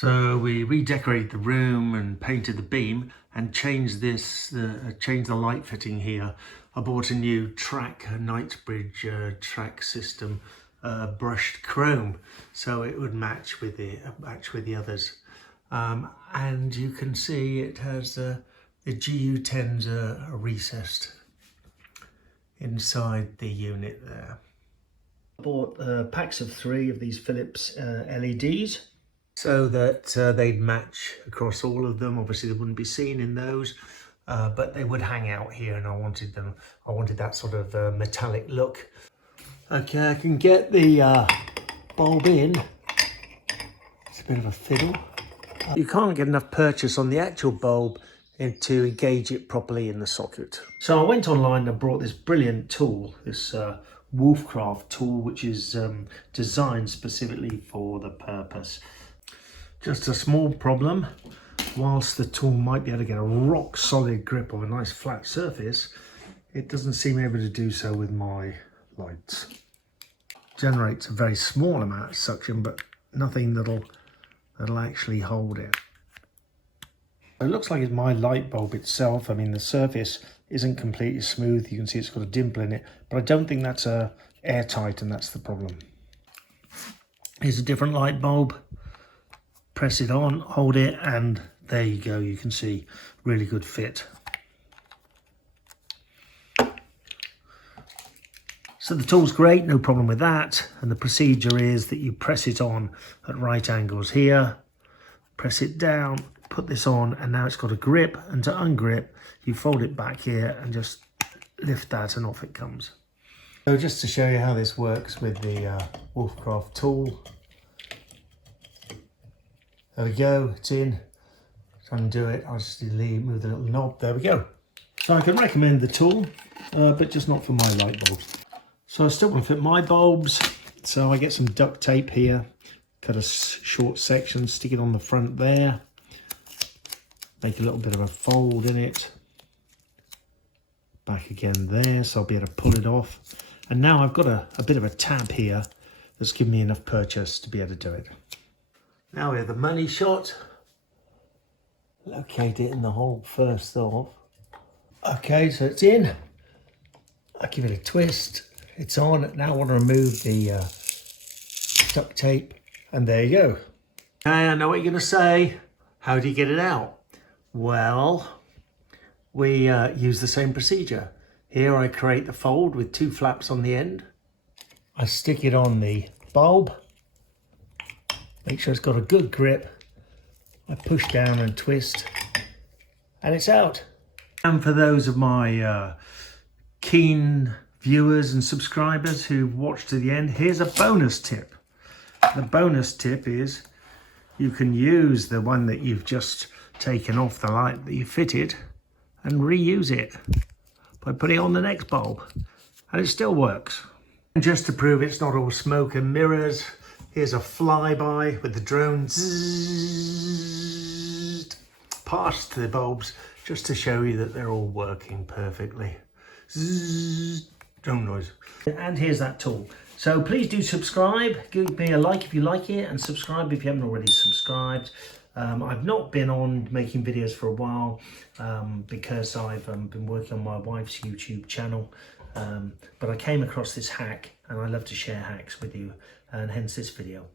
So we redecorated the room and painted the beam and changed changed the light fitting here. I bought a new Knightsbridge track system, brushed chrome, so it would match with the others. And you can see it has the GU10s are recessed inside the unit there. I bought packs of 3 of these Philips LEDs so that they'd match across all of them. Obviously they wouldn't be seen in those, but they would hang out here, and I wanted that sort of metallic look. Okay, I can get the bulb in. It's a bit of a fiddle. You can't get enough purchase on the actual bulb to engage it properly in the socket. So I went online and brought this brilliant tool, this Wolfcraft tool, which is designed specifically for the purpose. Just a small problem. Whilst the tool might be able to get a rock solid grip of a nice flat surface, it doesn't seem able to do so with my lights. Generates a very small amount of suction, but nothing that'll actually hold it. It looks like it's my light bulb itself. I mean, the surface isn't completely smooth. You can see it's got a dimple in it, but I don't think that's airtight, and that's the problem. Here's a different light bulb. Press it on, hold it, and there you go. You can see really good fit. So the tool's great, no problem with that. And the procedure is that you press it on at right angles here, press it down, put this on, and now it's got a grip. And to ungrip, you fold it back here and just lift that, and off it comes. So just to show you how this works with the Wolfcraft tool. There we go, it's in. To undo it, I'll just move the little knob. There we go. So I can recommend the tool, but just not for my light bulbs. So I still want to fit my bulbs. So I get some duct tape here, cut a short section, stick it on the front there, make a little bit of a fold in it, back again there, so I'll be able to pull it off. And now I've got a bit of a tab here that's given me enough purchase to be able to do it. Now we have the money shot. Locate it in the hole first off. Okay, so it's in. I'll give it a twist. It's on. Now I want to remove the duct tape, and there you go. I know what you're going to say. How do you get it out? Well, we use the same procedure. Here I create the fold with 2 flaps on the end. I stick it on the bulb. Make sure it's got a good grip. I push down and twist, and it's out. And for those of my keen viewers and subscribers who've watched to the end, here's a bonus tip. The bonus tip is you can use the one that you've just taken off the light that you fitted and reuse it by putting it on the next bulb, and it still works. And just to prove it's not all smoke and mirrors, here's a flyby with the drone zzzzt past the bulbs, just to show you that they're all working perfectly. Zzzzt, drone noise. And here's that tool. So please do subscribe, give me a like if you like it, and subscribe if you haven't already subscribed. I've not been on making videos for a while because I've been working on my wife's YouTube channel, but I came across this hack, and I love to share hacks with you, and hence this video.